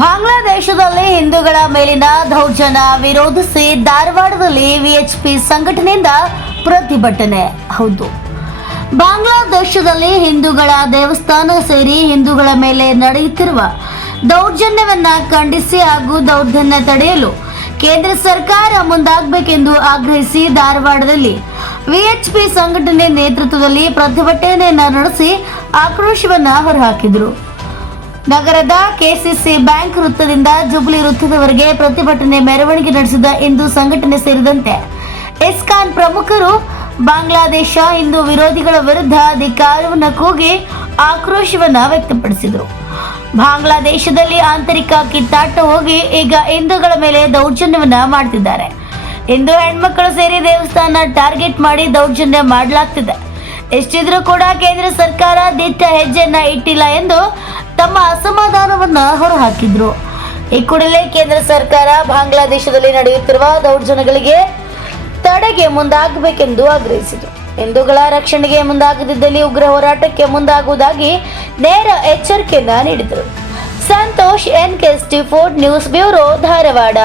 ಬಾಂಗ್ಲಾದೇಶದಲ್ಲಿ ಹಿಂದೂಗಳ ಮೇಲಿನ ದೌರ್ಜನ್ಯ ವಿರೋಧಿಸಿ ಧಾರವಾಡದಲ್ಲಿ ವಿಎಚ್ಪಿ ಸಂಘಟನೆಯಿಂದ ಪ್ರತಿಭಟನೆ. ಹೌದು, ಬಾಂಗ್ಲಾದೇಶದಲ್ಲಿ ಹಿಂದೂಗಳ ದೇವಸ್ಥಾನ ಸೇರಿ ಹಿಂದೂಗಳ ಮೇಲೆ ನಡೆಯುತ್ತಿರುವ ದೌರ್ಜನ್ಯವನ್ನ ಖಂಡಿಸಿ ಹಾಗೂ ದೌರ್ಜನ್ಯ ತಡೆಯಲು ಕೇಂದ್ರ ಸರ್ಕಾರ ಮುಂದಾಗಬೇಕೆಂದು ಆಗ್ರಹಿಸಿ ಧಾರವಾಡದಲ್ಲಿ ವಿಎಚ್ಪಿ ಸಂಘಟನೆ ನೇತೃತ್ವದಲ್ಲಿ ಪ್ರತಿಭಟನೆಯನ್ನ ನಡೆಸಿ ಆಕ್ರೋಶವನ್ನ ಹೊರಹಾಕಿದರು. ನಗರದ ಕೆಸಿಸಿ ಬ್ಯಾಂಕ್ ವೃತ್ತದಿಂದ ಜುಬ್ಲಿ ವೃತ್ತದವರೆಗೆ ಪ್ರತಿಭಟನೆ ಮೆರವಣಿಗೆ ನಡೆಸಿದ ಹಿಂದೂ ಸಂಘಟನೆ ಸೇರಿದಂತೆ ಇಸ್ಕಾನ್ ಪ್ರಮುಖರು ಬಾಂಗ್ಲಾದೇಶ ಹಿಂದೂ ವಿರೋಧಿಗಳ ವಿರುದ್ಧ ಧಿಕ್ಕಾರವನ್ನು ಕೂಗಿ ಆಕ್ರೋಶವನ್ನ ವ್ಯಕ್ತಪಡಿಸಿದರು. ಬಾಂಗ್ಲಾದೇಶದಲ್ಲಿ ಆಂತರಿಕ ಕಿತ್ತಾಟ ಹೋಗಿ ಈಗ ಹಿಂದೂಗಳ ಮೇಲೆ ದೌರ್ಜನ್ಯವನ್ನ ಮಾಡ್ತಿದ್ದಾರೆ. ಹಿಂದೂ ಹೆಣ್ಮಕ್ಕಳು ಸೇರಿ ದೇವಸ್ಥಾನ ಟಾರ್ಗೆಟ್ ಮಾಡಿ ದೌರ್ಜನ್ಯ ಮಾಡಲಾಗ್ತಿದೆ. ಎಷ್ಟಿದ್ರೂ ಕೂಡ ಕೇಂದ್ರ ಸರ್ಕಾರ ದಿಟ್ಟ ಹೆಜ್ಜೆಯನ್ನ ಇಟ್ಟಿಲ್ಲ ಎಂದು ತಮ್ಮ ಅಸಮಾಧಾನವನ್ನ ಹೊರಹಾಕಿದ್ರು. ಈ ಕೂಡಲೇ ಕೇಂದ್ರ ಸರ್ಕಾರ ಬಾಂಗ್ಲಾದೇಶದಲ್ಲಿ ನಡೆಯುತ್ತಿರುವ ದೌರ್ಜನ್ಯಗಳಿಗೆ ತಡೆಗೆ ಮುಂದಾಗಬೇಕೆಂದು ಆಗ್ರಹಿಸಿದರು. ಹಿಂದೂಗಳ ರಕ್ಷಣೆಗೆ ಮುಂದಾಗದಿದ್ದಲ್ಲಿ ಉಗ್ರ ಹೋರಾಟಕ್ಕೆ ಮುಂದಾಗುವುದಾಗಿ ನೇರ ಎಚ್ಚರಿಕೆಯನ್ನ ನೀಡಿದರು. Santosh, NK64 news bureau, Dharwad.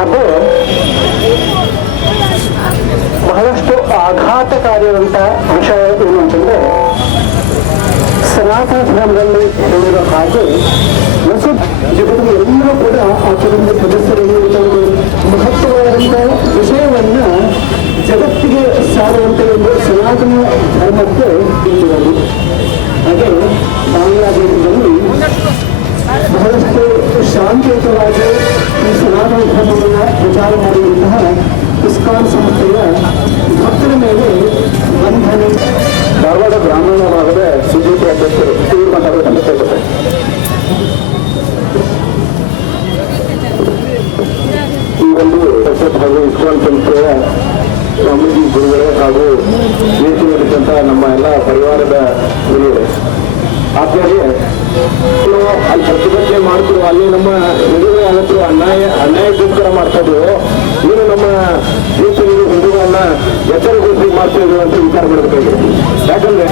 ಅದು ಬಹಳಷ್ಟು ಆಘಾತಕಾರಿಯಾದಂಥ ವಿಷಯ ಏನು ಅಂತಂದ್ರೆ, ಸನಾತನ ಧರ್ಮದಲ್ಲಿ ಹೇಳಿರೋ ಹಾಗೆ ಮಸೂದ್ ಜಗತ್ತಿನ ಎಲ್ಲರೂ ಕೂಡ ಆಚರಣೆ ಸದಸ್ಯರಿಗಿರುವಂಥ ಒಂದು ಮಹತ್ವವಾದಂಥ ವಿಷಯವನ್ನ ಜಗತ್ತಿಗೆ ಸಾರುವಂತೆ ಒಂದು ಸನಾತನ ಧರ್ಮಕ್ಕೆ ಇಟ್ಟಿರೋದು. ಹಾಗೆ ಬಾಂಗ್ಲಾದೇಶದಲ್ಲಿ ಬಹಳಷ್ಟು ಶಾಂತಿಯುತವಾಗಿ ಈ ಸನಾತನ ಧರ್ಮವನ್ನು ಪ್ರಚಾರ ಮಾಡುವಂತಹ ಇಸ್ಕಾನ್ ಸಂಸ್ಥೆಯ ಭಕ್ತರ ಮೇಲೆ ಬಂಧನೆ. ಧಾರವಾಡ ಗ್ರಾಮೀಣ ಭಾಗದ ಸಿಬಿಪಿ ಅಧ್ಯಕ್ಷರು ಇವರು ಮಾತಾಡಬೇಕಂತ ಕೇಳ್ತಾರೆ. ಈ ಒಂದು ಹಾಗೂ ಇಸ್ಕಾನ್ ಸಂಸ್ಥೆಯ ಸ್ವಾಮೀಜಿ ಗುರುಗಳೇ ಹಾಗೂ ದೇಶದಲ್ಲಿದ್ದಂಥ ನಮ್ಮ ಎಲ್ಲ ಪರಿವಾರದ ಗುರುಗಳೇ, ಆದ್ಮೇಲೆ ಅಲ್ಲಿ ಪ್ರತಿಭಟನೆ ಮಾಡ್ತಿರೋ ಅಲ್ಲಿ ನಮ್ಮ ಹಿಂದೂಗಳು ಯಾವತ್ತೂ ಅನ್ಯಾಯಕ್ಕೋಸ್ಕರ ಮಾಡ್ತಾ ಇದ್ರು. ನೀನು ನಮ್ಮ ದೇಶದಲ್ಲಿ ಹಿಂದೂಗಳನ್ನ ಎಚ್ಚರಿಕೆ ಮಾಡ್ತಾ ಇದ್ರು ಅಂತ ವಿಚಾರ ಮಾಡಬೇಕಾಗಿದೆ. ಯಾಕಂದ್ರೆ